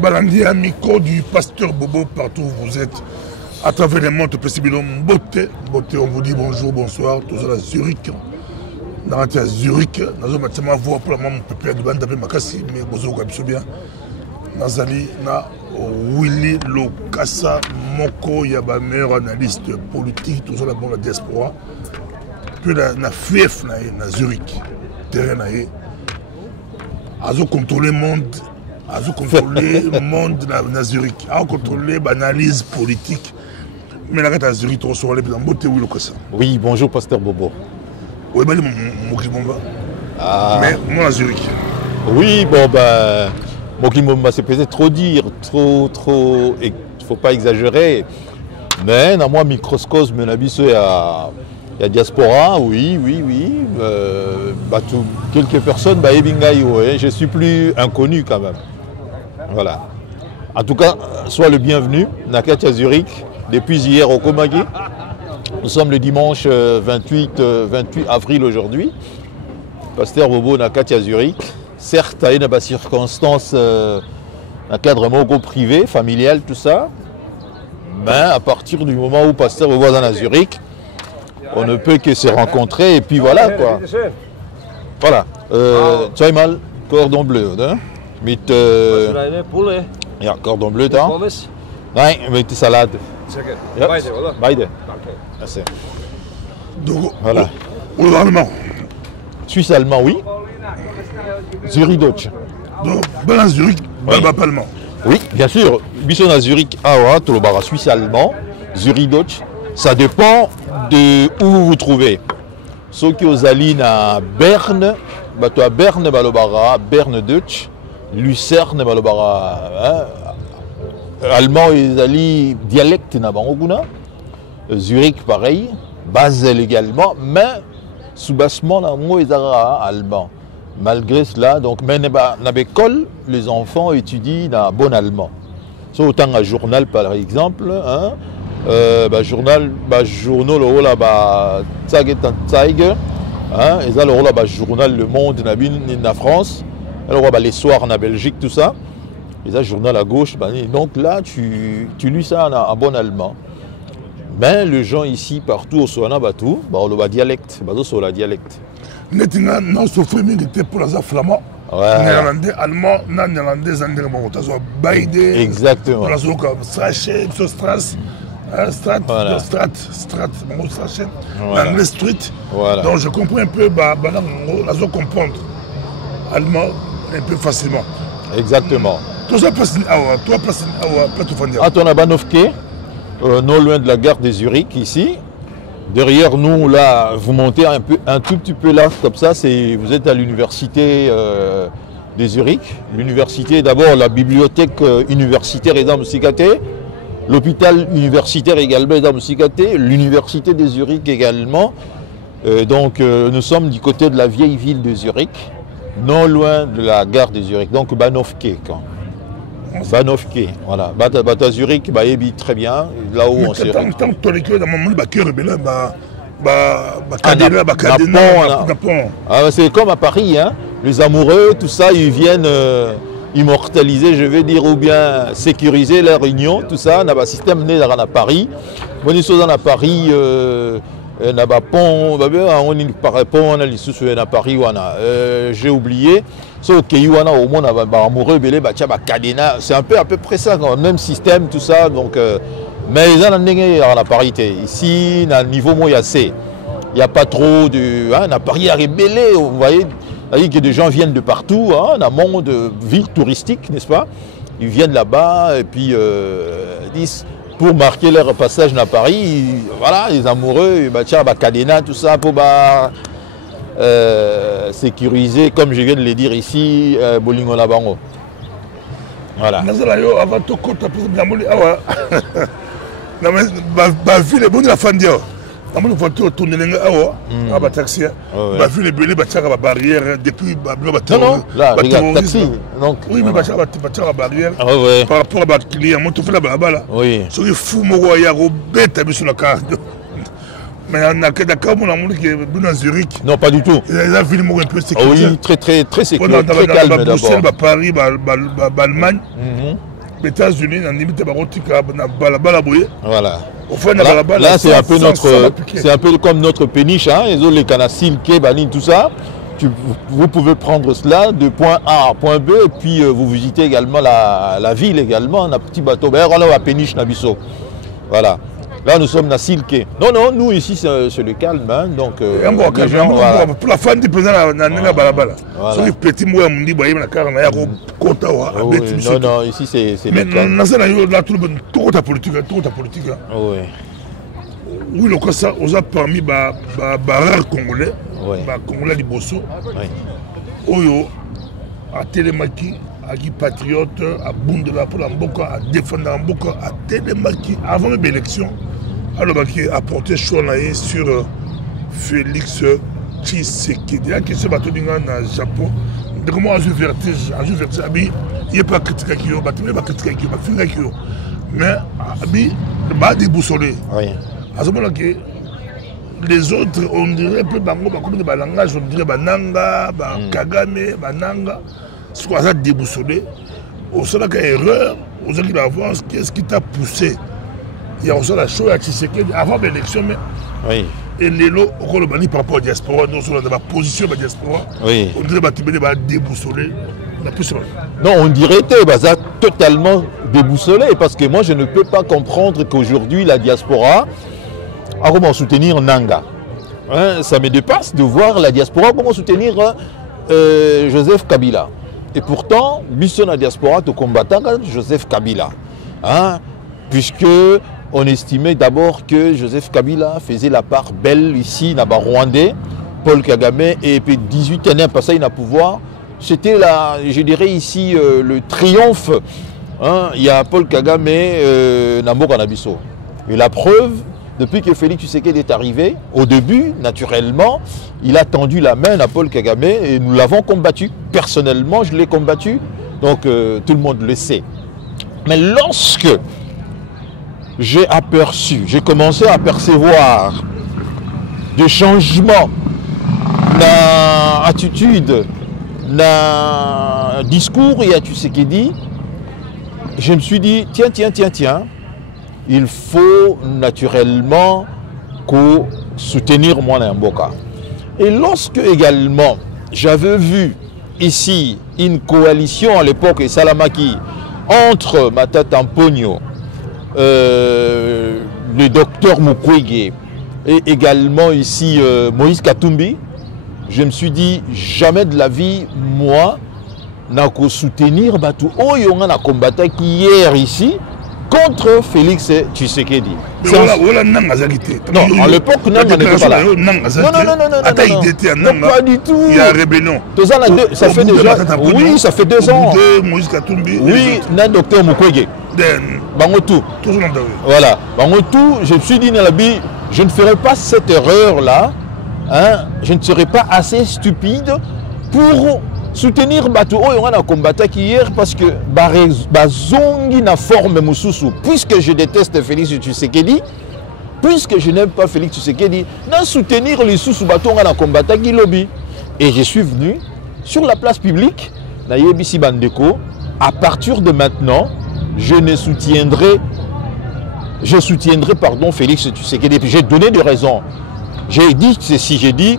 Balandi amico du pasteur Bobo partout où vous êtes. À travers les montres possibles, beauté, on vous dit bonjour, bonsoir, tous à Zurich. Dans à Zurich, nous avons maintenant voir pour la maman pépé de bande Makassi, mais vous avez bien. Nazali na Willy Lokassa Moko, il y a un meilleur analyste politique, tout ça là la diaspora. Puis na FF na Zurich, terrain na azo contrôler le monde. À contrôler le monde dans Zurich, à contrôler l'analyse politique. Mais là, à Zurich, on se voit dans beauté ou le ça. Oui, bonjour, pasteur Bobo. Oui, mais moi à Zurich. Oui, bon, ben, Mokimomba, c'est peut-être trop dire, trop, il ne faut pas exagérer. Mais, dans moi, microscosme, il y a diaspora, oui. Quelques personnes, je suis plus inconnu quand même. Voilà. En tout cas, sois le bienvenu, Nakatia Zurich, depuis hier au Komagi. Nous sommes le dimanche 28 avril aujourd'hui. Pasteur Bobo Nakatia Zurich. Certes, il y a des circonstances, un cadre mogo privé, familial, tout ça. Mais à partir du moment où Pasteur Bobo est dans Zurich, on ne peut que se rencontrer et puis voilà quoi. Voilà. Tu as mal, cordon bleu, hein? Mit ja, cordon bleu da. Nein, mit salade. Ja. Beide, oder? Beide. Danke. Donc, voilà. Ou allemand. Suisse allemand, oui. Zurich Deutsch. Donc, ben Zurich, ben pas allemand. Oui, bien sûr. Bisson à Zurich, ah, tout le bar suisse allemand, Zurich Deutsch. Ça dépend de où vous vous trouvez. Ceux qui aux allines à Berne, bah toi Berne, bah le bar Berne Deutsch. Lucerne, allemand et ali dialecte n'abanguna. Zurich pareil, Basel également, mais sous-bassement allemand. Malgré cela, donc mais l'école, les enfants étudient dans bon allemand. So, autant un journal par exemple, hein, journal là hein, et ça là journal Le Monde na France. Alors, les soirs en Belgique, tout ça. Et ça, journal à gauche. Donc là, tu lis ça en bon allemand. Mais les gens ici, partout au Soana, on le dialecte. On le dialecte. Nous souffrons pour les flamands. Néerlandais, allemand, néerlandais, exactement. Anglais street. Donc je comprends un peu, comprendre allemand un peu facilement. Exactement. Toi, place à ton Abanovke, non loin de la gare de Zurich, ici. Derrière nous, là, vous montez un tout petit peu là, comme ça, vous êtes à l'université de Zurich. L'université, d'abord, la bibliothèque universitaire est dans Moussikaté, l'hôpital universitaire également est dans Moussikaté, l'université de Zurich également. Donc, nous sommes du côté de la vieille ville de Zurich, non loin de la gare de Zurich, donc Bahnhofke. Bahnhofke, voilà. Bata Zurich, très bien, là où on s'est rendu. C'est comme à Paris, hein. Les amoureux, tout ça, ils viennent immortaliser, je vais dire, ou bien sécuriser leur union, tout ça. On a un système né à Paris. On est à Paris. On a pont, on a les à Paris, j'ai oublié. Au moins, amoureux, c'est un peu à peu près ça, même système, tout ça. Donc, mais ils ont la parité. Ici, à niveau moyen, il n'y a pas trop de. À Paris, il y a rébellé, vous voyez. Que des gens viennent de partout, hein, un monde ville touristique, n'est-ce pas? Ils viennent là-bas et puis disent. Pour marquer leur passage à Paris, voilà, les amoureux, Cadena, tout ça, pour sécuriser, comme je viens de le dire ici, Bolingo Labango. Voilà. amoni voiture tournelenga awa aba taxi ba vu les belés ba tchaka barrière depuis ba non là regarde taxi donc oui mais ba tchaka barrière par rapport à ba client moto fait la balabala oui so il fou mo ya go beta biso la carte mais on a que d'accord mon amour qui est dans Zurich non pas du tout la ville mo un peu sécurisée oui très sécurisé très calme d'abord ba Paris ba Allemagne les États-Unis on limite ba rotika na balabala boye voilà. Là, c'est un peu c'est un peu comme notre péniche, hein. Les canacines, Kebaline, tout ça. Vous pouvez prendre cela de point A à point B et puis vous visitez également la ville également, un petit bateau. Ben, on a la péniche Nabiso. Voilà. Là, nous sommes à Silke. Non, nous ici, c'est le calme. Hein, donc, les gens, voilà. Pour la fin du président, on a balabala. Sur les petits mots, on dit, il y a non, ici, c'est le calme. Mais là, tout le monde, tout la politique. Oui. Oui, le cas, ça, on a parmi les rares Congolais, les Congolais du Bosso, Oyo, à Télémaki, à qui patriote, à Bundela pour la Mboka, à défendre la Mboka, à Télémaki, avant l'élection, alors qui a porté choix sur Félix Tshisekedi. La question bateau dans le Japon, de comment j'ai vertige, il n'y a pas critiqué qui yo, il n'y a pas critiqué qui yo, mais il y a des boussolés. À ce moment-là, les autres, on dirait un peu comme des langages, on dirait Bananga, Kagame, Bananga, ce qu'on a déboussolé. Au sein de l'erreur, aux gens qui avancent, qu'est-ce qui t'a poussé? Il y a aussi la chose à Tshisekedi avant l'élection, mais. Oui. Et les lots, on le bani par rapport à la diaspora, nous sommes dans la position de la diaspora. Oui. On dirait que tu vas déboussoler. Non, on dirait que c'est totalement déboussolé parce que moi je ne peux pas comprendre qu'aujourd'hui la diaspora a comment soutenir Nanga. Hein, ça me dépasse de voir la diaspora comment soutenir Joseph Kabila. Et pourtant, mission la diaspora te combattant Joseph Kabila. Hein, puisque on estimait d'abord que Joseph Kabila faisait la part belle ici, dans le Rwandais, Paul Kagame, et puis 18 années passé il a pouvoir. C'était là, je dirais ici, le triomphe. Hein, il y a Paul Kagame, Nambo Kanabiso. Et la preuve, depuis que Félix Tshisekedi est arrivé, au début, naturellement, il a tendu la main à Paul Kagame et nous l'avons combattu. Personnellement, je l'ai combattu, donc tout le monde le sait. Mais lorsque j'ai commencé à percevoir des changements dans l'attitude, dans le discours, et à Tshisekedi, je me suis dit, tiens, il faut naturellement soutenir Mwana Mboka. Et lorsque également j'avais vu ici une coalition à l'époque, et Salamaki, entre Matata Mponyo, le docteur Mukwege, et également ici Moïse Katumbi, je me suis dit, jamais de la vie, moi, je vais soutenir Batou Oyonga na combattu hier ici contre Félix Tshisekedi. Non, à l'époque, Nanga n'était pas là. Non, pas du tout. Il y a rébellion. Ça fait déjà. Oui, ça fait 2 ans. Moïse Katumbi. Oui, le docteur Mukwege. Bangotou. Voilà. Bangotou, je me suis dit, Nalabi, je ne ferai pas cette erreur-là. Hein, je ne serai pas assez stupide pour soutenir Batou Oyonga na combattu hier parce que bazongi na forme mususu. Puisque je déteste Félix Tshisekedi, puisque je n'aime pas Félix Tshisekedi, na soutenir les sous Batou Oyonga na combattu qui lobby. Et je suis venu sur la place publique na Yebisi Bandeko. À partir de maintenant, je soutiendrai Félix Tshisekedi. Et puis j'ai donné des raisons. J'ai dit ceci, j'ai dit,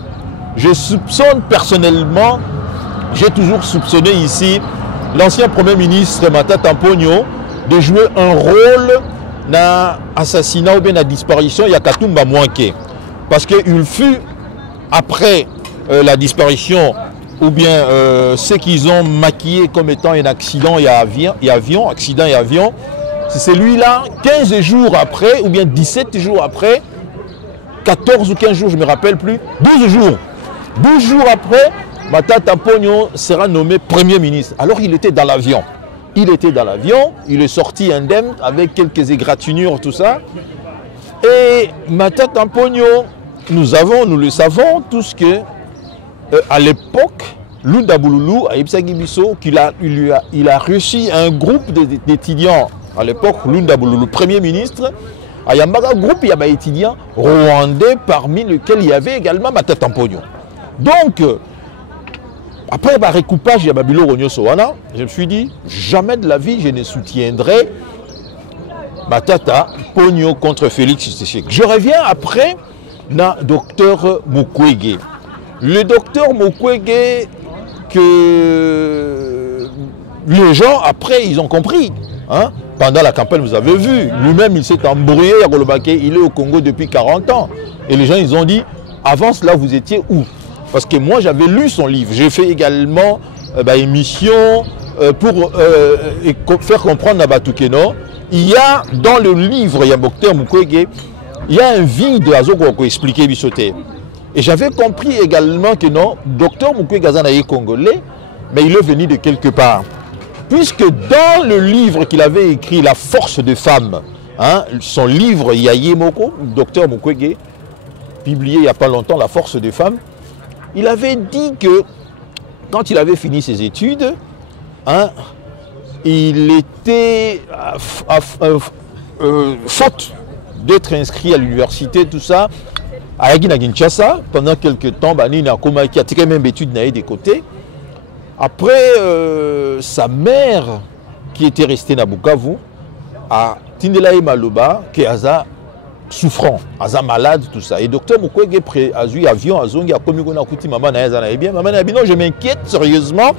je soupçonne personnellement, j'ai toujours soupçonné ici l'ancien Premier ministre Matata Mponyo de jouer un rôle dans l'assassinat ou bien la disparition de Katumba Mwanke. Parce qu'il fut, après la disparition, ou bien ce qu'ils ont maquillé comme étant un accident et avion, c'est celui-là, 15 jours après, ou bien 17 jours après, 14 ou 15 jours, je ne me rappelle plus, 12 jours. 12 jours après, Matata Mponyo sera nommé Premier ministre. Alors il était dans l'avion. Il est sorti indemne avec quelques égratignures, tout ça. Et Matata Mpogno, nous le savons tous que à l'époque, Lunda Bouloulou, à Ipsagibiso, il a réussi un groupe d'étudiants. À l'époque, Lunda Bouloulou, Premier ministre, il y a un groupe d'étudiants rwandais parmi lesquels il y avait également Matata Mpogno. Donc, après le recoupage, je me suis dit, jamais de la vie je ne soutiendrai Matata Mpogno contre Félix Tshisekedi. Je reviens après na docteur Mukwege. Le docteur Mukwege, que les gens après ils ont compris. Hein? Pendant la campagne, vous avez vu, lui-même il s'est embrouillé à Golobake, il est au Congo depuis 40 ans. Et les gens ils ont dit, avant cela vous étiez où? Parce que moi j'avais lu son livre. J'ai fait également émission pour faire comprendre à Batukeno. Il y a dans le livre, il y a docteur Mukwege, il y a un vide à Zoko expliqué Bissoté. Et j'avais compris également que non, docteur Mukwege est congolais, mais il est venu de quelque part. Puisque dans le livre qu'il avait écrit, La force des femmes, hein, son livre Yaye Moko, docteur Mukwege, publié il n'y a pas longtemps, La force des femmes, il avait dit que quand il avait fini ses études, hein, il était faute d'être inscrit à l'université, tout ça, à Kinshasa, pendant quelques temps, il a même études des côtés. Après, sa mère, qui était restée à Bukavu, à Tindelaï Maloba, qui est souffrant, malade, tout ça. Et docteur Mukwege a eu avion, a zongi, a commis qu'on a coûté maman na bien. Maman na bien, non, je m'inquiète sérieusement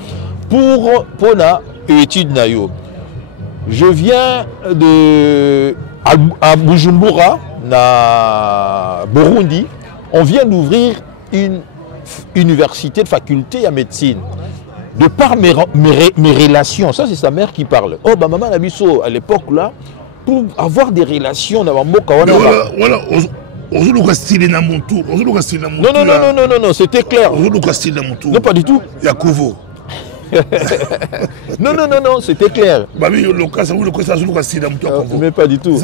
pour na étude nayo. Je viens à Bujumbura, na Burundi, on vient d'ouvrir une université de faculté à médecine. De par mes relations, ça c'est sa mère qui parle. Oh, bah maman Nabiso, à l'époque là, pour avoir des relations dans Moka. Voilà, non, c'était clair. Non, pas du tout. Yakovo. Non, c'était clair. Mais pas du tout.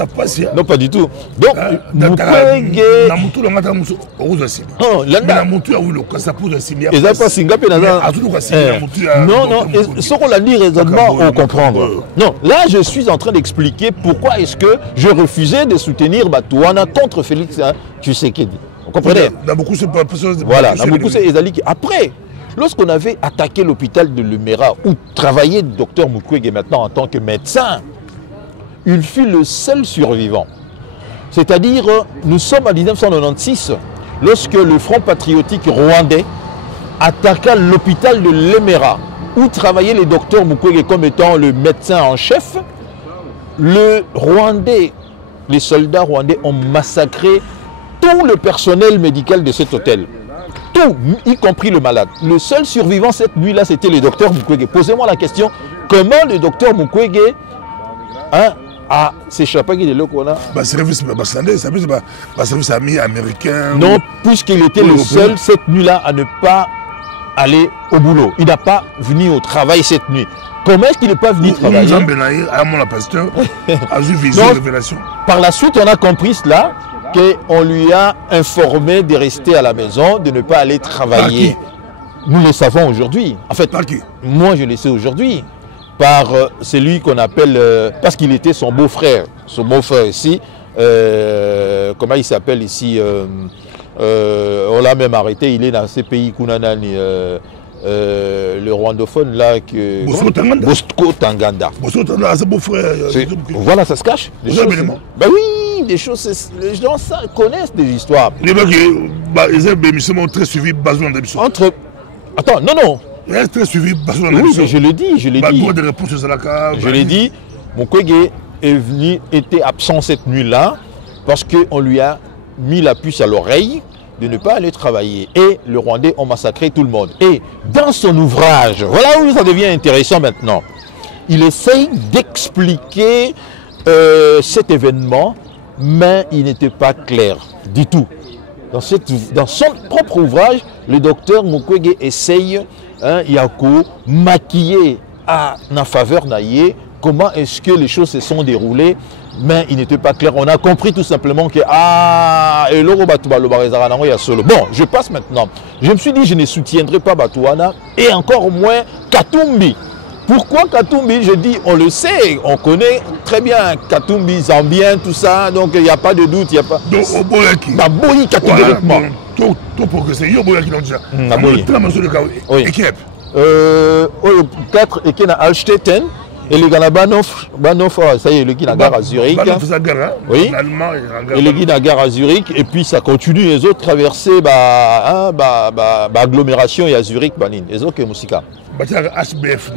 Non, pas du tout. Donc, Mukwege. Non, ce qu'on a dit raisonnement, on comprend. Non, là, je suis en train d'expliquer pourquoi est-ce que je refusais de soutenir Batouana contre Félix Tshisekedi. Vous comprenez? Voilà, après. Lorsqu'on avait attaqué l'hôpital de Lemera, où travaillait le docteur Mukwege maintenant en tant que médecin, il fut le seul survivant. C'est-à-dire, nous sommes en 1996, lorsque le Front patriotique rwandais attaqua l'hôpital de Lemera, où travaillait le docteur Mukwege comme étant le médecin en chef. Les soldats rwandais ont massacré tout le personnel médical de cet hôtel. Tout, y compris le malade. Le seul survivant cette nuit-là, c'était le docteur Mukwege. Posez-moi la question, comment le docteur Mukwege a s'échappé de l'Okona? Service américain. Non, puisqu'il était le seul cette nuit-là à ne pas aller au boulot. Il n'a pas venu au travail cette nuit. Comment est-ce qu'il n'est pas venu travailler? Par la suite, on a compris cela, qu'on lui a informé de rester à la maison, de ne pas aller travailler. Nous le savons aujourd'hui. En fait, moi je le sais aujourd'hui. Par celui qu'on appelle, parce qu'il était son beau-frère ici, comment il s'appelle ici, on l'a même arrêté, il est dans ces pays Kunanani, le rwandophone là, que Bosco Tanganda. Voilà, ça se cache. Ben oui, des choses, les gens connaissent des histoires. Les mecs, ils sont très suivis, entre... Attends, non. Très suivi, oui, mais je l'ai dit. Je l'ai dit, Mukwege était absent cette nuit-là parce qu'on lui a mis la puce à l'oreille de ne pas aller travailler. Et les Rwandais ont massacré tout le monde. Et dans son ouvrage, voilà où ça devient intéressant maintenant, il essaye d'expliquer cet événement, mais il n'était pas clair du tout. Dans son propre ouvrage, le docteur Mukwege essaye, Yako, maquiller en faveur naïe comment est-ce que les choses se sont déroulées mais il n'était pas clair. On a compris tout simplement que et bon, je passe maintenant. Je me suis dit, je ne soutiendrai pas Batouana et encore moins Katumbi. Pourquoi Katumbi? Je dis, on le sait, on connaît très bien Katumbi, Zambien, tout ça, donc il n'y a pas de doute. Il n'y a pas. Donc, au Boyaki. Bah, Boyi catégoriquement. Tout progressé. Il y a Boyaki dans déjà. Boyi. Oui. Équipe. 4 et qui est à Alstetten. Et le gars Banoff, ça y est, le gars à gare à Zurich. Oui. Et le gars à gare à Zurich. Et puis ça continue, les autres traverser agglomération et à Zurich, les autres Moussika. HBF.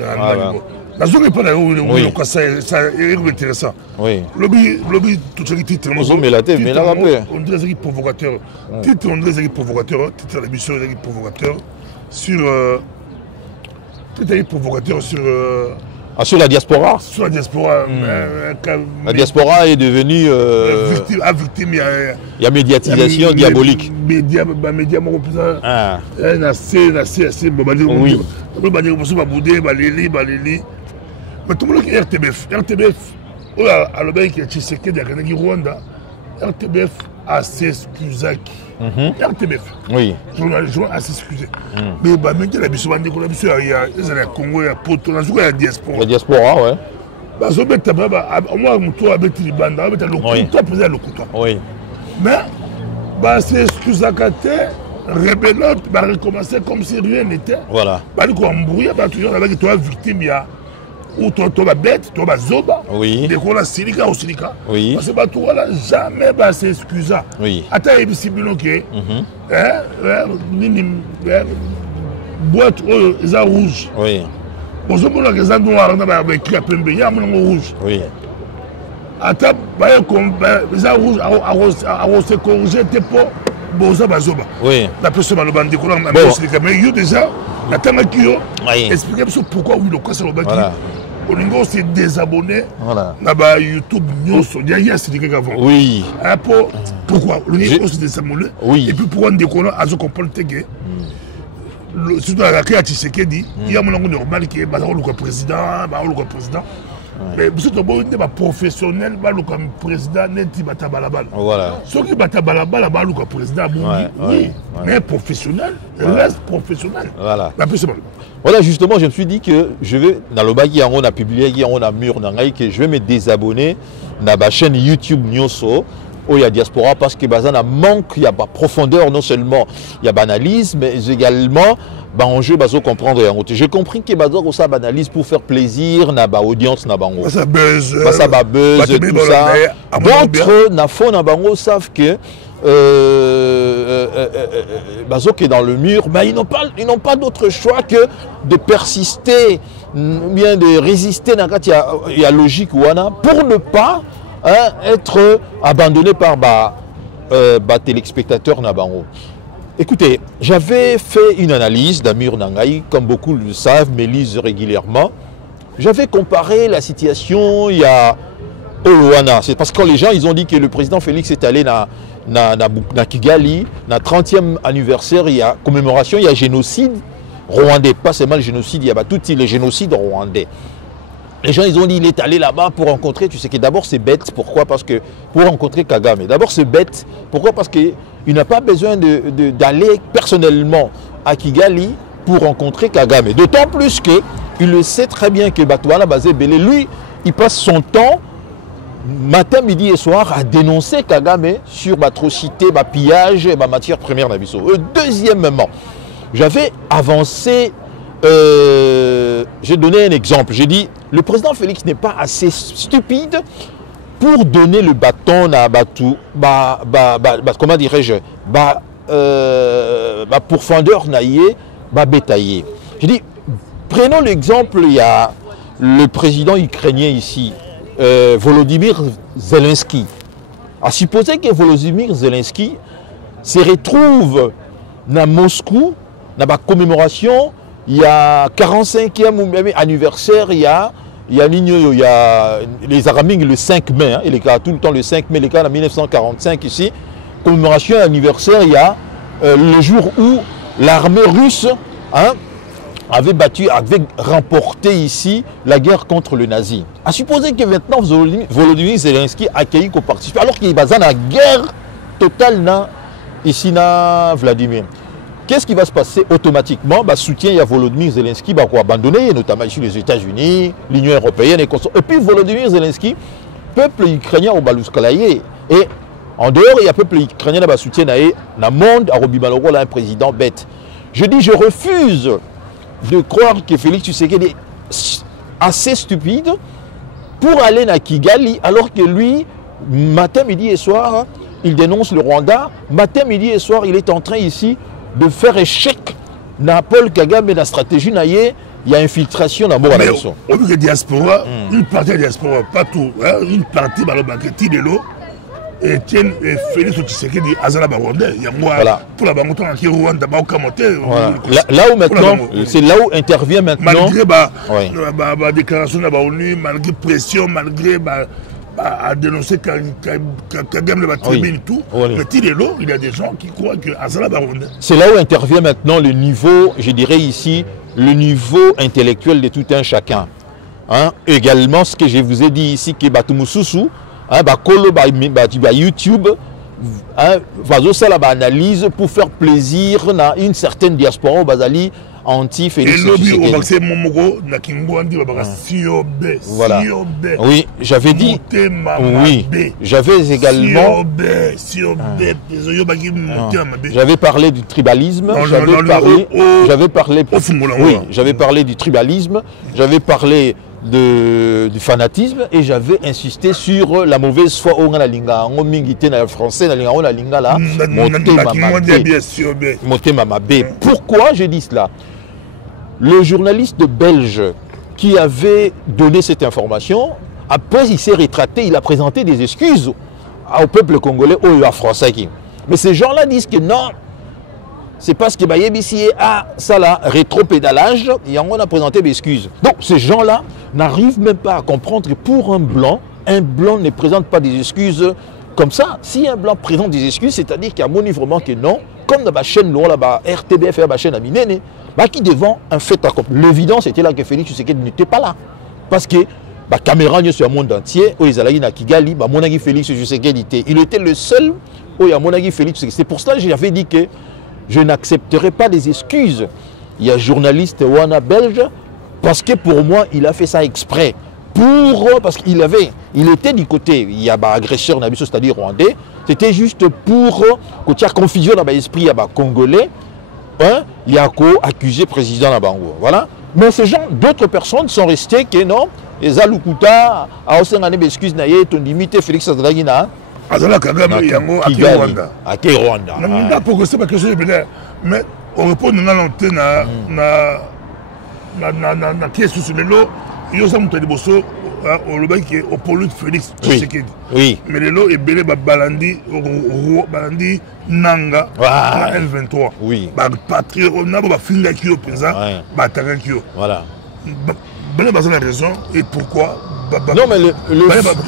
La zone n'est pas là où c'est intéressant. Oui. Lobby, tout ce qui est titre. On dirait des provocateurs. Titre, on dirait des provocateurs. Titre, l'émission, des provocateurs. Sur. Des provocateurs sur. Sur la diaspora. Sur la diaspora. La diaspora est devenue. Victime, il y a médiatisation diabolique. Média, mais tout le monde est RTBF. RTBF, à l'obéi qui est de Rwanda, RTBF a s'excusé. RTBF. Oui. Je a s'excuser. Mais maintenant, la mission, il y a les Congo, il y a Poto, il y a la diaspora. La diaspora, ouais. Moi, je suis avec les bandes, avec le couteau. Oui. Mais, c'est excusé à rébellion, va recommencer comme si rien n'était. Voilà. Il y a toujours avec toi victime, il y a ou toi bête, toi zoba. Oui. Des fois, silika ou silika. Oui. Parce que toi là jamais s'excuser. Oui. Attends, il y a des boîte ils ont rouge. Oui. Pour ce moment, les gens noirs ont écrit à Pembe, il y a un rouge. Oui. Attends, ils ont rouge, à se corriger tes pots. Oui. La personne a le bandit, mais il y a déjà, la table qui expliquez pourquoi oui, le cas c'est le bandit. On a s'est désabonné. Voilà. Là-bas, YouTube, News, il y a ces gars avant. Oui. Pourquoi? On s'est désabonné. Oui. Et puis pourquoi on déconne à ce qu'on peut le téguer? Surtout dans la créativité, c'est qu'il dit, il y a un moment normal qui est le président, mais vous êtes un professionnel, le président n'est pas balabal. Voilà. Ceux qui battent balabal, le président, oui, mais professionnel, reste professionnel. Voilà. Voilà, justement, je me suis dit que je vais, dans le bagui, on a publié, on a mur, que je vais me désabonner dans la chaîne YouTube Nyoso. Il y a diaspora parce que il manque, il y a pas profondeur, non seulement il y a banalisme, mais également enjeu comprendre. J'ai compris que ça banalise pour faire plaisir, na audience na bango. Ça buzz, tout ça. D'autres savent que qui est dans le mur, mais ils n'ont pas d'autre choix que de persister, bien de résister dans il y a logique pour ne pas être abandonné par téléspectateurs Nabango. Écoutez, j'avais fait une analyse d'Amir Nangaï, comme beaucoup le savent, mais lisent régulièrement. J'avais comparé la situation il y a au Rwanda. C'est parce que quand les gens ils ont dit que le président Félix est allé dans Kigali, dans 30e anniversaire, il y a commémoration, il y a génocide rwandais. Pas seulement le génocide, il y a tous les génocides rwandais. Les gens, ils ont dit qu'il est allé là-bas pour rencontrer, tu sais que d'abord c'est bête, pourquoi? Parce que pour rencontrer Kagame, d'abord c'est bête, pourquoi? Parce qu'il n'a pas besoin d'aller personnellement à Kigali pour rencontrer Kagame. D'autant plus qu'il le sait très bien que Batouana Bazebele, lui, il passe son temps, matin, midi et soir, à dénoncer Kagame sur l'atrocité, le pillage et la matière première d'Abisso. Deuxièmement, j'avais avancé. J'ai donné un exemple. J'ai dit, le président Félix n'est pas assez stupide pour donner le bâton à Batou, comment dirais-je, pourfendeur naïe, bétaillé. J'ai dit, prenons l'exemple, il y a le président ukrainien ici, Volodymyr Zelensky. À supposer que Volodymyr Zelensky se retrouve à Moscou, dans la commémoration. Il y a 45e anniversaire, il y a les Araming le 5 mai, il est tout le temps le 5 mai, les cas en 1945 ici, commémoration anniversaire, il y a le jour où l'armée russe avait remporté ici la guerre contre le nazi. À supposer que maintenant Volodymyr Zelensky a accueilli qu'on participe, alors qu'il est basé dans la guerre totale ici na Vladimir. Qu'est-ce qui va se passer automatiquement? Soutien, il y a Volodymyr Zelensky va abandonner, notamment ici les États-Unis, l'Union européenne et puis Volodymyr Zelensky, peuple ukrainien au Balouskalaye, et en dehors, il y a peuple ukrainien qui soutient dans le monde, à Robimaloro, là, un président bête. Je dis, je refuse de croire que Félix Tshisekedi est assez stupide pour aller à Kigali, alors que lui, matin, midi et soir, il dénonce le Rwanda. Matin, midi et soir, il est en train ici de faire échec dans Paul Kagame et la stratégie. Il y a infiltration dans la nation. Au vu que la diaspora, une partie de la diaspora, pas tout, une partie de la banquette de l'eau, et Félix Tshisekedi azala Rwandais. Il y a moi pour la banque qui Rwanda ba okamote. Là où maintenant, c'est là où intervient maintenant. Malgré la déclaration de l'ONU, malgré pression, malgré à dénoncer Kagame le tribune et tout, il y a des gens qui croient que azala Rwandais. C'est là où intervient maintenant le niveau, je dirais ici, le niveau intellectuel de tout un chacun. Également, ce que je vous ai dit ici, que Batumususu, YouTube, analyse pour faire plaisir à une certaine diaspora basali anti-Félix Tshisekedi. Oui, j'avais dit. Oui, j'avais également. J'avais parlé du tribalisme. J'avais parlé du tribalisme. J'avais parlé du fanatisme et j'avais insisté sur la mauvaise foi au Linga, en mingité na français na linga là, motema mabe. Pourquoi je dis cela? Le journaliste belge qui avait donné cette information, après il s'est rétracté, il a présenté des excuses au peuple congolais ou à français. Mais ces gens-là disent que non, c'est parce que Bayebisi ça là, rétro-pédalage, et on a présenté des excuses. Donc ces gens-là n'arrivent même pas à comprendre que pour un blanc ne présente pas des excuses comme ça. Si un blanc présente des excuses, c'est-à-dire qu'il y a montré vraiment que non, comme dans la chaîne RTBF et la chaîne Aminene, qui devant un fait accompli. L'évidence était là que Félix Tshisekedi n'était pas là. Parce que la caméra sur le monde entier, où ils allaient à Kigali, Félix Tshisekedi il était le seul où il y a Félix Tshisekedi. C'est pour cela que j'avais dit que je n'accepterai pas des excuses. Il y a un journaliste Wana belge, parce que pour moi, il a fait ça exprès. Parce qu'il était du côté, il y a un agresseur, c'est-à-dire rwandais, c'était juste pour que tu aies confusion dans l'esprit congolais, il y a accusé président Nabango. Voilà. Mais ces gens, d'autres personnes sont restées que non, les Alukuta, à Osengane excuse naïe, ton limité Félix Sadagina. Azala Kagame yango à Rwanda. À Rwanda. Non, pour que c'est pas que je veux mais on répond na l'antenne na qui est sous le lot, il y a ça monté de bosso au lobby qui est au pôle Félix Tshisekedi. Oui. Mais le lot est belé balandi nanga L23. Oui. Patriote on a ba finga qui au présent, ba tagan qui au. Voilà. Belé bazan la raison et pourquoi? Non mais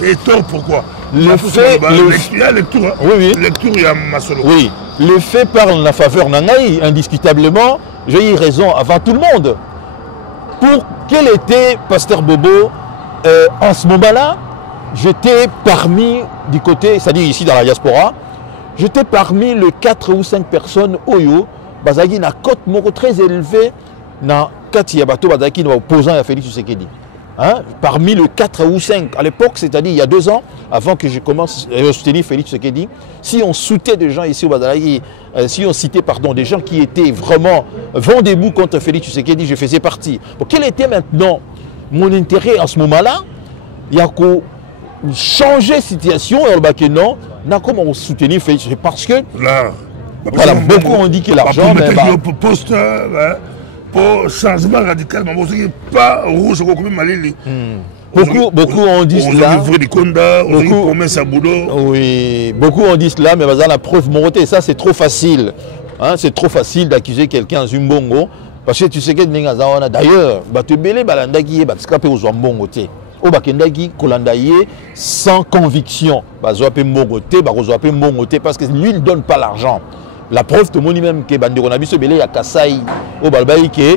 et tort pourquoi? Le fait, il y a lecture. Oui. Lecture il y a Masolo. Oui. Le fait parle en la faveur Nangaï, indiscutablement, j'ai eu raison avant tout le monde. Pour quel était Pasteur Bobo en ce moment-là? J'étais parmi du côté, c'est-à-dire ici dans la diaspora, j'étais parmi les 4 ou 5 personnes Oyo, Bazagi na cote moko très élevée, na Kati Yabato Bazagi na opposant à Félix Tshisekedi. Parmi les 4 ou 5 à l'époque, c'est-à-dire il y a 2 ans, avant que je commence à soutenir Félix Tshisekedi, si on soutient des gens ici au Bazalagi, si on citait des gens qui étaient vraiment vent debout contre Félix Tshisekedi, je faisais partie. Bon, quel était maintenant mon intérêt en ce moment-là? Il y a qu'à changer de situation et on non, n'a comment soutenir Félix Tshisekedi parce que voilà, beaucoup ont dit que l'argent pour changement radical, mais pas rouge comme Malili. Beaucoup ont dit cela. Oui, beaucoup ont dit cela, mais la preuve montée, ça c'est trop facile. C'est trop facile d'accuser quelqu'un en Zumbongo. Parce que tu sais que d'ailleurs, tu belé balandaki batskape aux Zumbongoté. Au bakendaki kolandaye sans conviction. Bazoape Mongoté, bazoape Mongoté parce que lui ne donne pas l'argent. La preuve, tout le monde même que Bandero Nabiso belé à Kassai au Balbaï que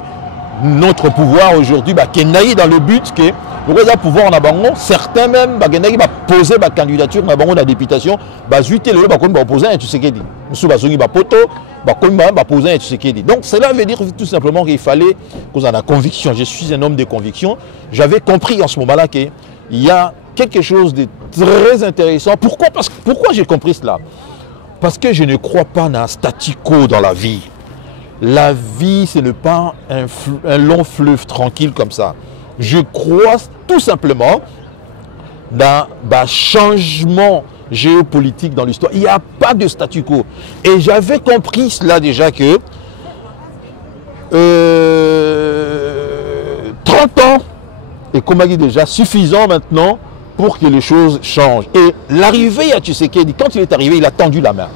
notre pouvoir aujourd'hui, Kenaï dans le but que le pouvoir en Bango, certains même, Kenaï va poser la candidature dans Bango de la députation, zuiter le va opposer à Tshisekedi. Monsieur Bazongi va poto, va poser à Tshisekedi. Donc cela veut dire tout simplement qu'il fallait qu'on ait la conviction. Je suis un homme de conviction. J'avais compris en ce moment-là qu'il y a quelque chose de très intéressant. Pourquoi j'ai compris cela? Parce que je ne crois pas dans un statu quo dans la vie. La vie, ce n'est pas un long fleuve tranquille comme ça. Je crois tout simplement dans un changement géopolitique dans l'histoire. Il n'y a pas de statu quo. Et j'avais compris cela déjà que 30 ans est comme dit déjà suffisant maintenant pour que les choses changent. Et l'arrivée à Tshisekedi, quand il est arrivé, il a tendu la main.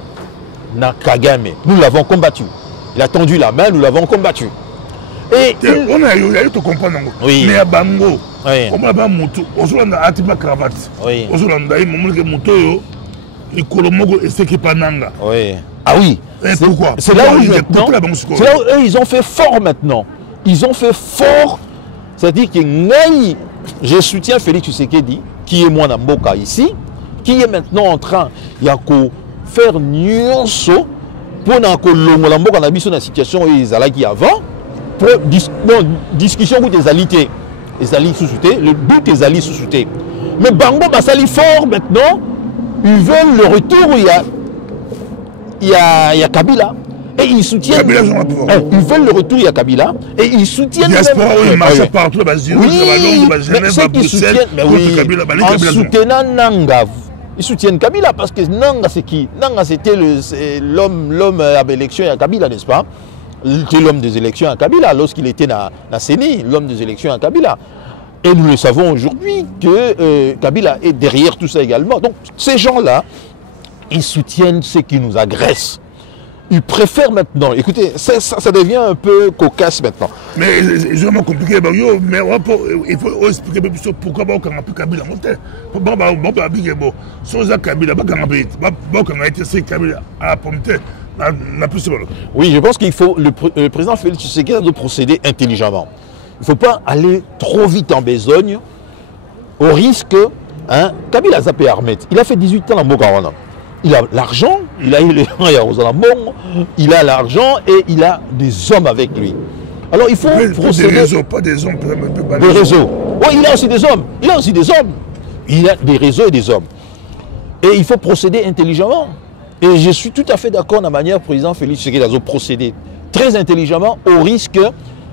Na Kagame, nous l'avons combattu. Il a tendu la main, nous l'avons combattu. Et on a eu tout comprendre. Oui. Mais à Bango, Oui. on a mutu, on a atiba cravate. Oui. On a eu mon muto et kolomogo et ce qui pananga. Oui. Ah oui. Et pourquoi? C'est là où eux, ils ont fait fort maintenant. Ils ont fait fort. C'est-à-dire que je soutiens Félix Tshisekedi, qui est mon Mboka ici, qui est maintenant en train de faire nyonso pour que la situation est avant. Pour discussion avec des alliés. Les alliés sous-soutés, le but des alliés sous-soutés. Mais Bango Basali fort maintenant, ils veulent le retour où il y a Kabila. Et ils soutiennent. Kabila, ils veulent le retour, il y a Kabila. Et ils soutiennent. Diaspora, ils marchent partout, en soutenant Nanga. Ils soutiennent Kabila parce que Nanga, c'est qui? Nanga, c'était l'homme à l'élection à Kabila, n'est-ce pas? L'homme des élections à Kabila, lorsqu'il était dans la CENI, l'homme des élections à Kabila. Et nous le savons aujourd'hui que Kabila est derrière tout ça également. Donc ces gens-là, ils soutiennent ceux qui nous agressent. Ils préfèrent maintenant, écoutez, ça devient un peu cocasse maintenant. Mais c'est vraiment compliqué, mais il faut expliquer un peu plus pourquoi on a pu Kabila monter. Oui, je pense qu'il faut, le président Félix Tshisekedi doit procéder intelligemment. Il ne faut pas aller trop vite en besogne, au risque, Kabila a zappé Ahmed, il a fait 18 ans à Mokawana. Il a l'argent, il a l'argent et il a des hommes avec lui. Alors il faut procéder... Des réseaux, pas des hommes. Des réseaux. Oui, il a aussi des hommes. Il a aussi des hommes. Il a des réseaux et des hommes. Et il faut procéder intelligemment. Et je suis tout à fait d'accord dans la manière dont le président Félix Tshisekedi a procédé très intelligemment au risque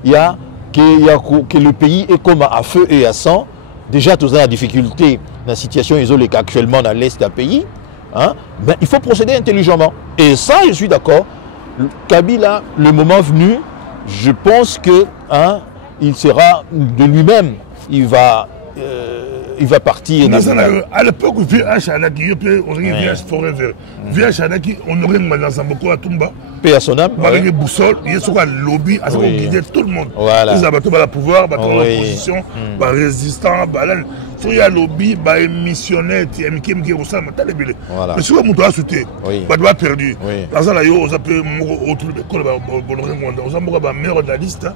que le pays est comme à feu et à sang. Déjà, tous la difficulté dans la situation isolée actuellement dans l'est d'un pays. Ben, il faut procéder intelligemment. Et ça, je suis d'accord. Kabila, le moment venu, je pense que il sera de lui-même. Il va partir. À l'époque, VH Anaki, VH Forever. VH Anaki, on aurait beaucoup à Tumba. Paix à son âme. Marie Boussole, il y a un lobby à guider tout le monde. Voilà. Ils avaient le pouvoir, l'opposition, les résistants, il y a un lobby, les missionnaires, qui ont ça, mais si vous avez sauté, vous avez perdu. Dans la vous avez meilleur de la liste.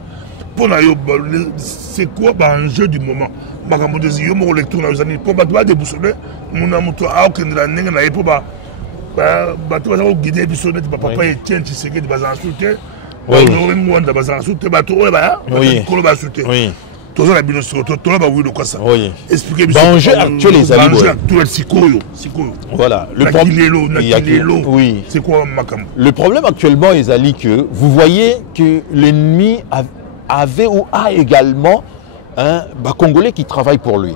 C'est quoi un jeu du moment? Pour battre des boussoles, mon amour, à aucun de la nègre, pour battre guider des boussoles, papa et tiens, tu sais que tu vas en soutenir. Oui. Oui. Expliquez-moi. Danger actuel, les amis. Danger actuel, c'est quoi? Voilà. Oui. C'est quoi, Makam? Le problème actuellement, les amis, que vous voyez que l'ennemi avait ou a également un Congolais qui travaille pour lui.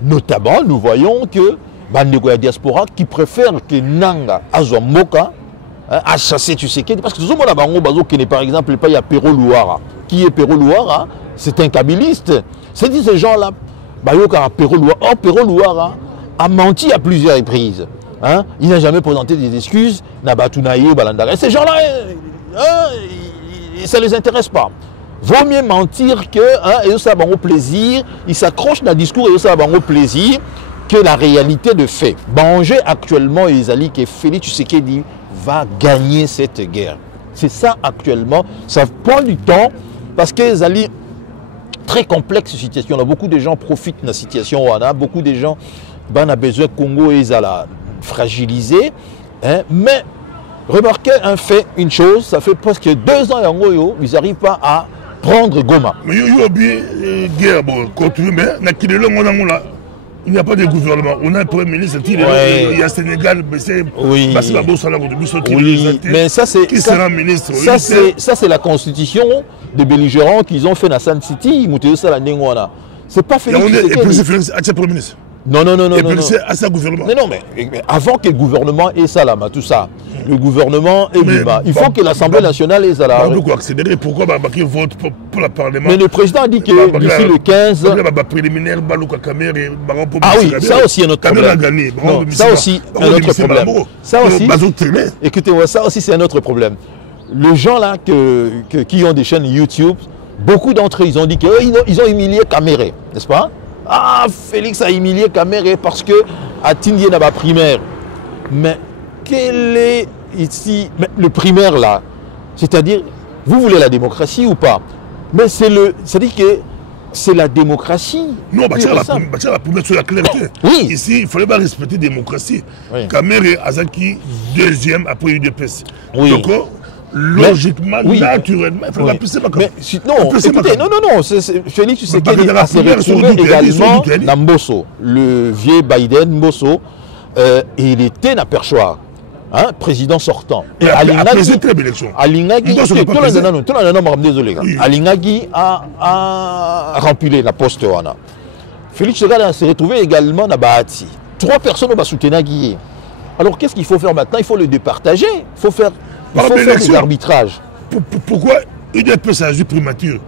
Notamment, nous voyons que la diaspora qui préfère que Nanga Azwamoka a chassé Tshisekedi. Parce que tout le monde a dit, par exemple, il y a Pero Louara. Qui est Pero Louara? C'est un kabiliste. C'est dit ces gens-là. Pero Louara a menti à plusieurs reprises. Il n'a jamais présenté des excuses. Ces gens-là, ça ne les intéresse pas. Vaut mieux mentir que ça va au plaisir, il s'accroche dans le discours et ça va au plaisir que la réalité de fait. Danger actuellement, Ezali, que Félix Tshisekedi va gagner cette guerre. C'est ça actuellement. Ça prend du temps parce que Ezali, très complexe situation. On a beaucoup de gens profitent de la situation. On a beaucoup de gens qui ont besoin de Congo et la fragilisé. Hein, mais remarquez un fait, une chose, ça fait presque 2 ans ils n'arrivent pas à prendre Goma. Mais il y a une guerre, continue, mais il n'y a pas de gouvernement. On a un premier ministre, il y a Sénégal, oui, mais ça c'est qui sera ministre. Ça c'est la constitution des belligérants qu'ils ont fait dans Sun City. C'est pas Félix Tshisekedi. Et puis c'est Félix à Premier ministre. Non. Et puis c'est à sa gouvernement. Mais avant que le gouvernement ait ça là, tout ça, le gouvernement est bas. Il faut que l'Assemblée nationale ait ça là. Pourquoi accélérer? Pourquoi il vote pour le Parlement? Mais le président a dit que d'ici le 15... Ah oui, ça aussi est notre problème. Ça aussi est un autre problème. Ça aussi, écoutez-moi, ça aussi c'est un autre problème. Les gens là qui ont des chaînes YouTube, beaucoup d'entre eux, ils ont dit qu'ils ont humilié Kamere, n'est-ce pas? Ah, Félix a humilié Kamere parce que à Tindié n'a pas primaire. Mais quel est ici le primaire là? C'est-à-dire, vous voulez la démocratie ou pas? Mais c'est-à-dire que c'est la démocratie. Non, la primaire sur la clarté. Oui. Ici, il fallait pas respecter la démocratie. Oui. Kamere Azaki, deuxième après UDPS. Oui. Donc, logiquement, naturellement, il faut la pousser ma mais non, écoutez, non, Félix Tshisekedi s'est retrouvé également dans Mbosso, le vieux Biden Mbosso, et il était dans Perchoir, hein, président sortant. Et Alingagi a rempli la poste. Félix Tshisekedi s'est retrouvé également dans Bahati. 3 personnes ont soutenu Guy. Alors qu'est-ce qu'il faut faire maintenant? Il faut le départager, il faut faire des arbitrages. Pourquoi UDPS a joué primature?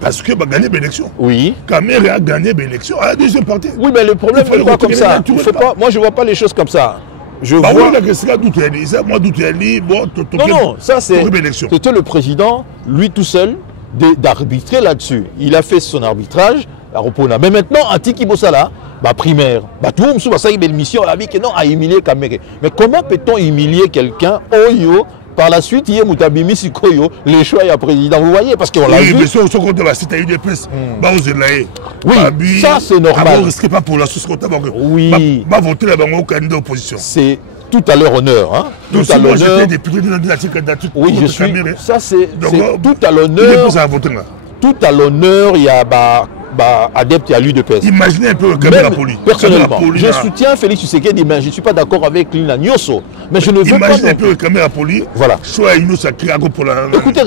Parce que va gagner l'élection. Oui. Kamere a gagné l'élection à la deuxième partie. Oui, mais le problème, c'est pas comme ça. Moi, je ne vois pas les choses comme ça. Je vois... Non, ça c'était le président, lui tout seul, d'arbitrer là-dessus. Il a fait son arbitrage à Ropona. Mais maintenant, Antiki Bossala, primaire, tout le monde a une mission à humilier Kamere. Mais comment peut-on humilier quelqu'un par la suite, il y a Moutabimi Sikoyo, les choix à président. Vous voyez, parce qu'on l'a vu. Mais si on se compte la cité UDPS, oui, ça c'est normal. On ne risque pas pour la source comptable. Oui. Va voter au candidat opposition. C'est tout à leur honneur. Hein. Tout à l'honneur. Oui, je suis. Ça c'est tout à l'honneur. Tout à l'honneur, il y a adepte à l'UDPS. Imaginez un peu Kamera Poli. Personnellement, je soutiens Félix Tshisekedi, mais je ne suis pas d'accord avec Lina Nyoso. Mais je ne veux pas. Imaginez un peu Kamera Poli. Voilà. Écoutez,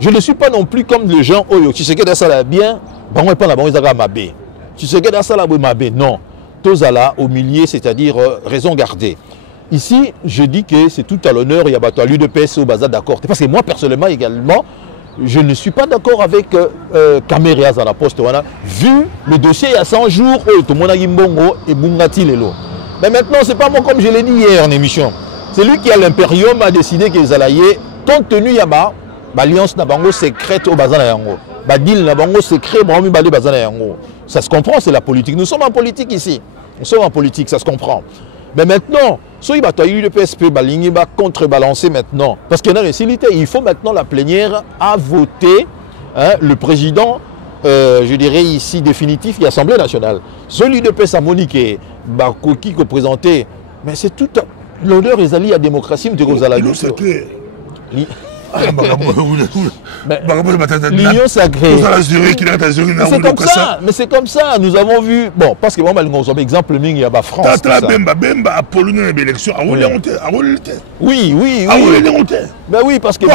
je ne suis pas non plus comme les gens Oyo. Tshisekedi a ça bien, on n'est pas là-bas, ils ont mabé. Tshisekedi a ça là, mabé. Non. Tozala au milieu, c'est-à-dire raison gardée. Ici, je dis que c'est tout à l'honneur, il y a à l'UDPS au bazar d'accord. Parce que moi, personnellement, également, je ne suis pas d'accord avec Kamere à la poste. Vu le dossier il y a 100 jours, tout le monde a Yimbongo et Bungati Lelo. Mais maintenant, ce n'est pas moi comme je l'ai dit hier en émission. C'est lui qui a l'impérium a décidé qu'ils allaient, compte tenu de l'alliance Nabango secrète au bazar Yango. Deal Nabango secret, bazar Yango. Ça se comprend, c'est la politique. Nous sommes en politique ici. Nous sommes en politique, ça se comprend. Mais maintenant, soit il a eu le PSP, il va contrebalancer maintenant. Parce qu'il y a une facilité. Il faut maintenant la plénière à voter le président, je dirais ici définitif, de l'Assemblée nationale. Celui de PSA Monique et Bakoki qui présenté, mais c'est tout l'honneur des alliés à la démocratie. L'union sacrée. C'est comme ça, mais c'est comme ça. Nous avons vu. Bon, parce que moi, par exemple, il y a la France. Oui. Ben oui, parce que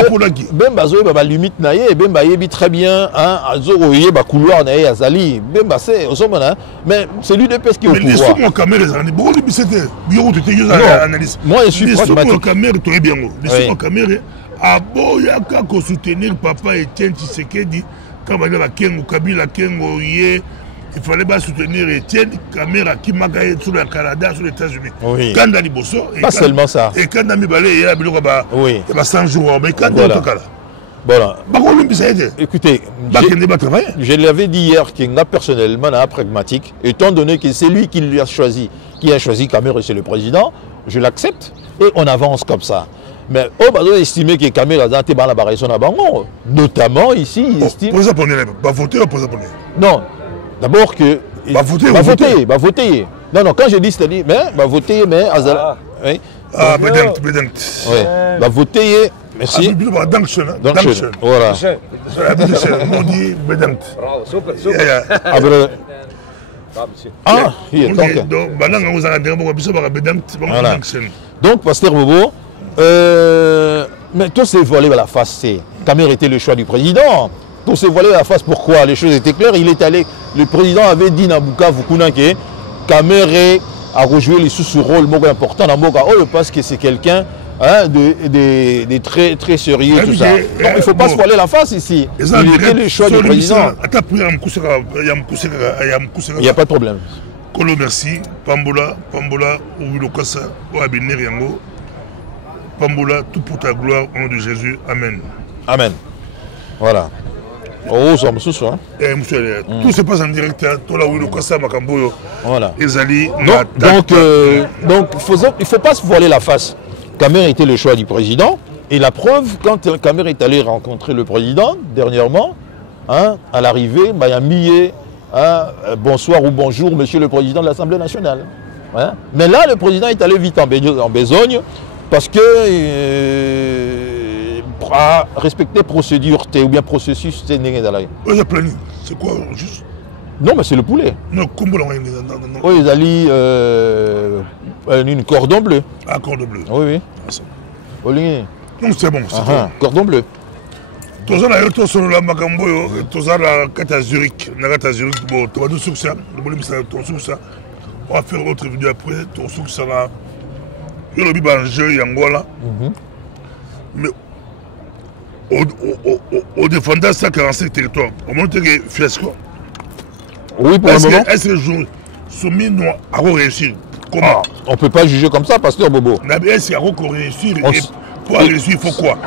Bemba Zoé va limite naïe, Bemba yebi très bien, hein, Azoro yeba couloir naïe Azali, Bemba c'est au sommet, mais c'est lui de pes qui est au pouvoir. Moi je suis pragmatique. Aboyaka ko soutenir papa Etienne Tshisekedi quand il va Kengo Kabila Kengo il fallait pas soutenir Etienne Kamera qui m'a gagné sur le Canada, sur les États-Unis. Oui. Quand dans les Bosso pas seulement ça. Et quand dans Mibale il y a biloko ba 100 jours mais quand dans Tokala. Voilà. Écoutez, je l'avais dit hier qu'il n'a personnellement un pragmatique, étant donné que c'est lui qui a choisi Kamera, c'est le président, je l'accepte et on avance comme ça. Mais on va estimer que Kamel a été dans la barre notamment ici, il estime... Pour ça, on va voter ou pour ça, non, d'abord que... Va voter, va voter. Non, non, quand je dis, c'est-à-dire, mais va voter, mais... Oui. Ah, bedankt. Oui, va voter, merci. Dankschön. Voilà. On dit bedankt. Super. Ah, donc... Donc, Pasteur Bobo, mais tout s'est volé à la face. Kamel était le choix du président. Tout s'est volé à la face. Pourquoi? Les choses étaient claires. Il est allé. Le président avait dit à Bukavu que Kamel a rejoué les sous-rôles important dans Moka. Oh, parce que c'est quelqu'un de très, très sérieux, tout ça. Donc, il ne faut pas se voiler la face ici. Il était le choix du président. Il n'y a pas de problème. Kolo, merci. Pambola, Ouvilokasa, Oabiner Yango. Pambola, tout pour ta gloire, au nom de Jésus. Amen. Amen. Voilà. Oh, ça me soucie. Tout se passe en direct. Tola Ouvilokasa, Makamboyo. Voilà. Ezali. Donc, il ne faut pas se voiler la face. Kamel était le choix du président. Et la preuve, quand Kamel est allé rencontrer le président, dernièrement, à l'arrivée, il y a mis bonsoir ou bonjour, monsieur le président de l'Assemblée nationale. Mais là, le président est allé vite en besogne parce que a respecté procédure ou bien processus. C'est quoi juste? Non, mais c'est le poulet. Non, Oui, ils allaient une cordon bleu. Ah, cordon bleu. Oui. Non, c'est bon. Cordon bleu. Tozala yoto solo la makamboyo, tozala kata Zurich, nakata Zurich, bon, tu vas nous sur ça, on va faire l'autre vidéo après, ton sur ça là, il y a le bibanjeu, Yangola, mais au défendant ça 45 territoires, au moment où tu es fiasco. Oui, pour le moment. Est-ce que le jour, soumis nous a réussi? Comment? On ne peut pas juger comme ça, Pasteur Bobo. Est-ce qu'il y a réussi? Pour réussir, il faut quoi?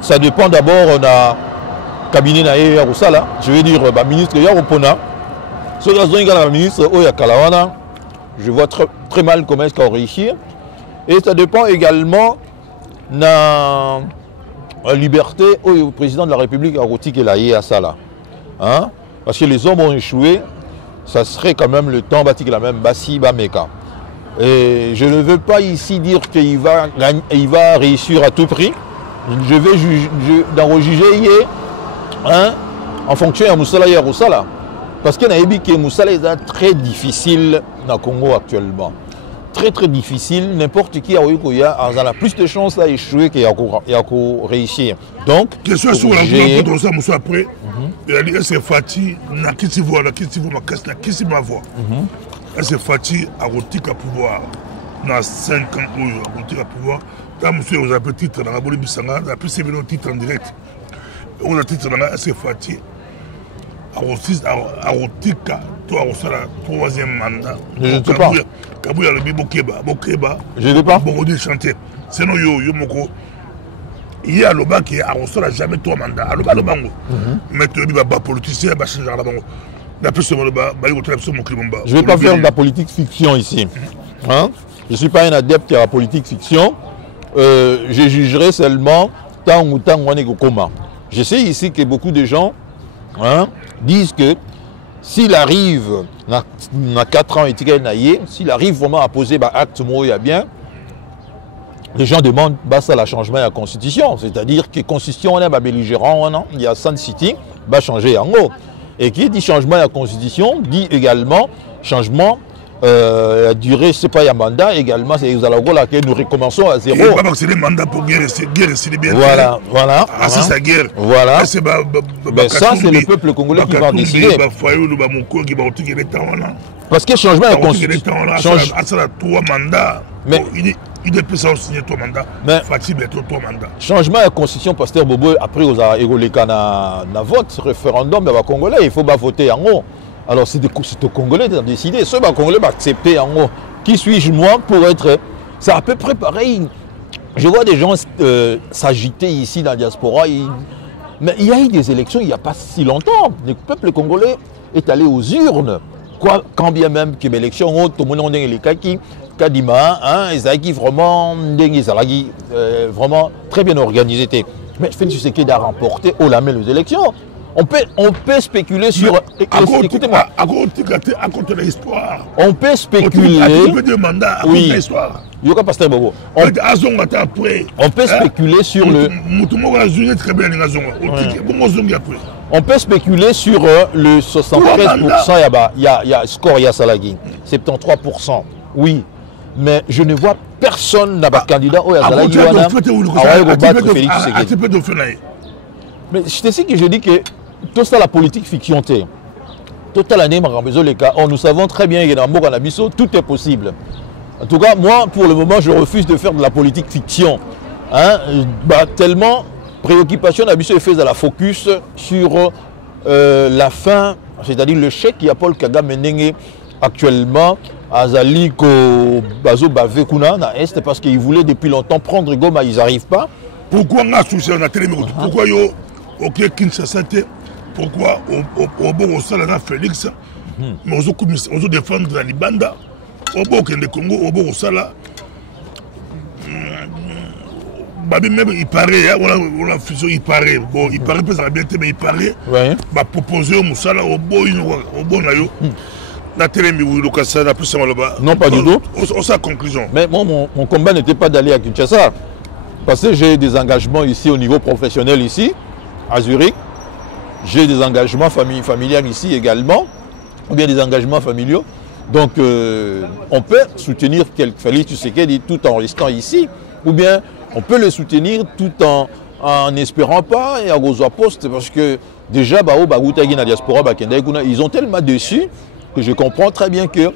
Ça dépend d'abord, on a cabinet ou ça là. Je veux dire, ministre Yaropona. Ce que ministre Oya Kalawana, je vois très mal comment est-ce qu'on va réussir. Et ça dépend également de la liberté au président de la République Arotik et à ça là. Parce que les hommes ont échoué, ça serait quand même le temps bâti la même Bassi Bameka. Et je ne veux pas ici dire qu'il va réussir à tout prix. Je vais juger en fonction de Moussala et Roussala. Parce qu'il y a que Moussala est très difficile dans le Congo actuellement. Très très difficile. N'importe qui a plus de chances à échouer qu'à réussir. Donc, question sur la voix, ça Moussa après. Il a dit c'est Fatih, qui s'y voit, qui s'y voit. C'est Fatih à Rotika pouvoir. Dans 5 ans, à Rotika pouvoir. Quand monsieur vous avez titre dans la Bolivie Bissanga, on a pu sévir le titre en direct. On a titre dans la c'est Fatih à Rotika, toi, on la 3e mandat. Je ne sais pas. Kabouya le Bokeba. Je ne sais pas. Bon, on dit chanter. C'est non, yo, moko. Il y a le banc qui a reçu jamais 3 mandats. Le bango. Mais tu as des politiciens, il va changer la bango. Je ne vais pas faire de la politique fiction ici. Je ne suis pas un adepte à la politique fiction. Je jugerai seulement tant ou tant on est au coma. Je sais ici que beaucoup de gens disent que s'il arrive, dans 4 ans, s'il arrive vraiment à poser acte bien, les gens demandent ça la changement de la constitution. C'est-à-dire que la constitution, on est belligérant, il y a Sun City, va changer en haut. Et qui dit changement de la constitution, dit également changement la durée, c'est pas un mandat, également c'est là que nous recommençons à zéro. C'est des mandats pour guerre, c'est bien. Voilà. Ah, c'est sa guerre. Voilà. Mais ça, c'est le peuple congolais qui va décider. Parce que changement de la constitution. Ça 3 mandats. Mais il peut signer 3 mandats. Mais changement de la constitution, Pasteur Bobo, après, vous avez un vote, référendum, il va congolais, il faut voter en haut. Alors, c'est au Congolais de décider. Ceux qui Congolais vont accepter en haut. Qui suis-je moi pour être... C'est à peu près pareil. Je vois des gens s'agiter ici dans la diaspora. Mais il y a eu des élections il n'y a pas si longtemps. Le peuple congolais est allé aux urnes. Quand bien même que l'élection, tout le monde a les kaki, Kadima, hein, Ezaki vraiment, vraiment très bien organisé. Mais Félix Tshisekedi a remporté au la main les élections. On peut spéculer sur. Écoutez-moi. À côté de l'espoir. On peut spéculer. Oui. On peut spéculer sur le. On peut spéculer sur le 73%. Il y a score Yassalagi. 73%. Oui. Mais je ne vois personne n'a pas candidat au Yassalagi. Mais je te sais que je dis que tout ça, la politique fiction, nous savons très bien que dans Mokanabiso, tout est possible. En tout cas, moi, pour le moment, je refuse de faire de la politique fiction. Hein? Tellement préoccupation d'Abisso est faite à la focus sur la fin, c'est-à-dire le chèque qu'il y a Paul Kagame Menenge actuellement à Zaliko Bazo Bavekuna dans l'Est parce qu'ils voulaient depuis longtemps prendre Goma, ils n'arrivent pas. Pourquoi on a souci on a télé pourquoi yo ok Kinshasa pourquoi au bon au Salana Félix mais on défendre la Libanda au bon de Congo au bon au Sala Babi même il paraît on a fusion il paraît bon il paraît pas ça bien mais il paraît va proposer au Moussala au bon na yo la télé non pas du tout on sa conclusion mais moi mon combat n'était pas d'aller à Kinshasa. Parce que j'ai des engagements ici au niveau professionnel ici, à Zurich. J'ai des engagements familiaux ici également, ou bien des engagements familiaux. Donc on peut soutenir Félix Tshisekedi tout en restant ici, ou bien on peut le soutenir tout en n'espérant pas et à Gozoa Post, parce que déjà, ils ont tellement déçu que je comprends très bien que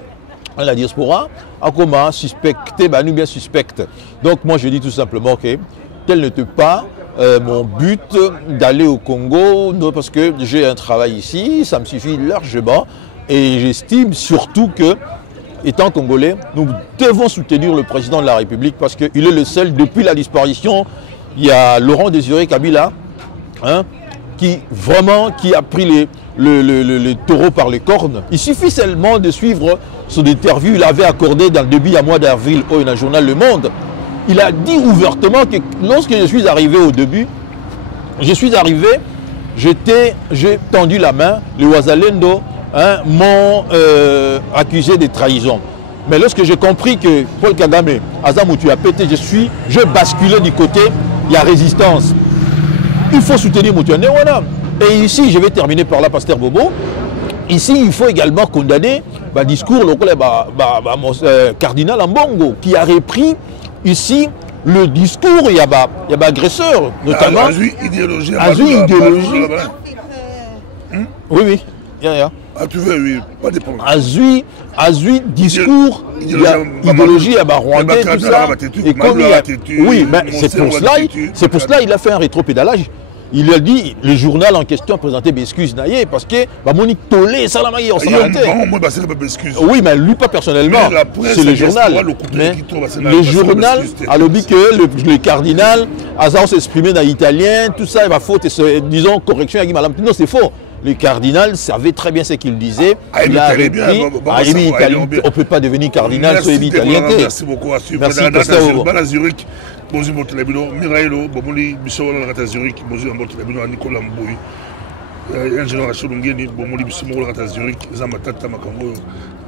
la diaspora a comment suspecté, nous bien suspecte. Donc moi je dis tout simplement que tel n'était pas mon but d'aller au Congo, parce que j'ai un travail ici, ça me suffit largement et j'estime surtout que, étant congolais, nous devons soutenir le président de la République parce qu'il est le seul, depuis la disparition, il y a Laurent Désiré Kabila, hein, qui a pris les taureaux par les cornes. Il suffit seulement de suivre son interview, il avait accordé dans le début du mois d'avril au journal Le Monde. Il a dit ouvertement que lorsque je suis arrivé au début, j'ai tendu la main, les Ouazalendo m'ont accusé de trahison. Mais lorsque j'ai compris que Paul Kagame, Azamoutu a pété, je basculais du côté, il y a résistance. Il faut soutenir Moutiane. Voilà. Et ici, je vais terminer par là, Pasteur Bobo. Ici, il faut également condamner le discours le cardinal Ambongo, qui a repris ici le discours. Il y a des agresseurs, notamment. Idéologie. Oui. Ah, tu veux, oui, pas des problèmes. Azui, discours, il y a idéologie, il y a Rwandais, tout ça. Et comme il y a... Oui, mais c'est pour cela qu'il a fait un rétropédalage. Il a dit, le journal en question a présenté des excuses parce que Monique Tolé, Salamaï, on s'en oui, mais lui pas personnellement, c'est le journal. Mais le journal a dit que le cardinal, Azar s'exprimait dans l'italien, tout ça, il va faute, disons, correction, non, c'est faux. Le cardinal savait très bien ce qu'il disait. Il a repris. On ne peut pas devenir cardinal sur italien. Merci beaucoup. Merci, Pasteur. Bonjour, Mirailo, Bomoli, Bissola, Rata Zurich, bonjour, Nicolas Mbouy, ingénieur Cholungeni, Bomoli, Bissola, Rata Zurich, Zamatata Makambo,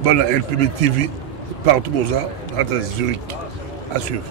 Bala LPB TV, partout, Rata Zurich, à suivre.